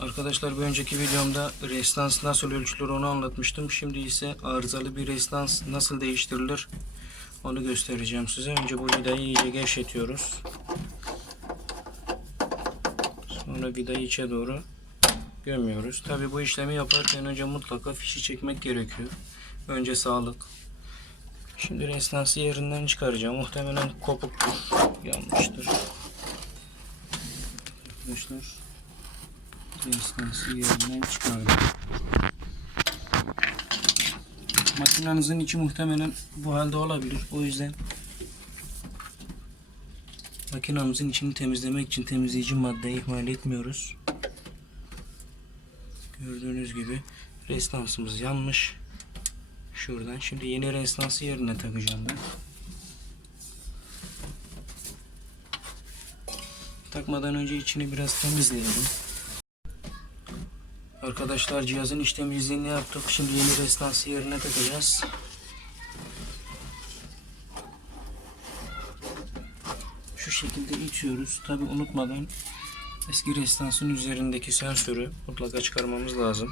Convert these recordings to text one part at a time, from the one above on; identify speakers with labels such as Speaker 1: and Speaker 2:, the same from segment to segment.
Speaker 1: Arkadaşlar bir önceki videomda restans nasıl ölçülür onu anlatmıştım. Şimdi ise arızalı bir restans nasıl değiştirilir onu göstereceğim size. Önce bu vidayı iyice gevşetiyoruz. Sonra vidayı içe doğru gömüyoruz. Tabi bu işlemi yaparken önce mutlaka fişi çekmek gerekiyor. Önce sağlık. Şimdi restansı yerinden çıkaracağım. Muhtemelen kopuktur. Yanmıştır. Arkadaşlar restansı yerinden çıkardım. Makinenizin içi muhtemelen bu halde olabilir. O yüzden makinamızın içini temizlemek için temizleyici madde ihmal etmiyoruz. Gördüğünüz gibi restansımız yanmış. Şuradan. Şimdi yeni restansı yerine takacağım ben. Takmadan önce içini biraz temizleyelim. Arkadaşlar cihazın iç temizliğini yaptık. Şimdi yeni restansı yerine takacağız. Şu şekilde itiyoruz. Tabi unutmadan eski restansın üzerindeki sensörü mutlaka çıkarmamız lazım.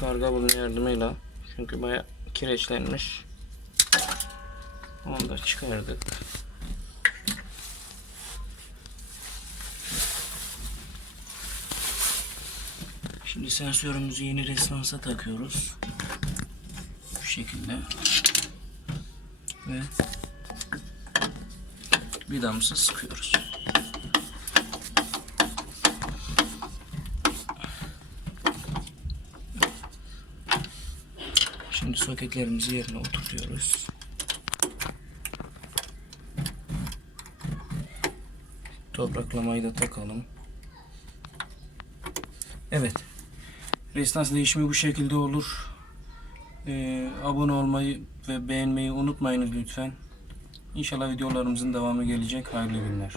Speaker 1: Karga bunun yardımıyla çünkü baya kireçlenmiş. Onu da çıkardık. Şimdi sensörümüzü yeni restansa takıyoruz. Bu şekilde. Ve vidamızı sıkıyoruz. Şimdi soketlerimizi yerine oturtuyoruz. Topraklamayı da takalım. Evet. Restans değişimi bu şekilde olur. Ee, abone olmayı ve beğenmeyi unutmayınız lütfen. İnşallah videolarımızın devamı gelecek. Hayırlı günler.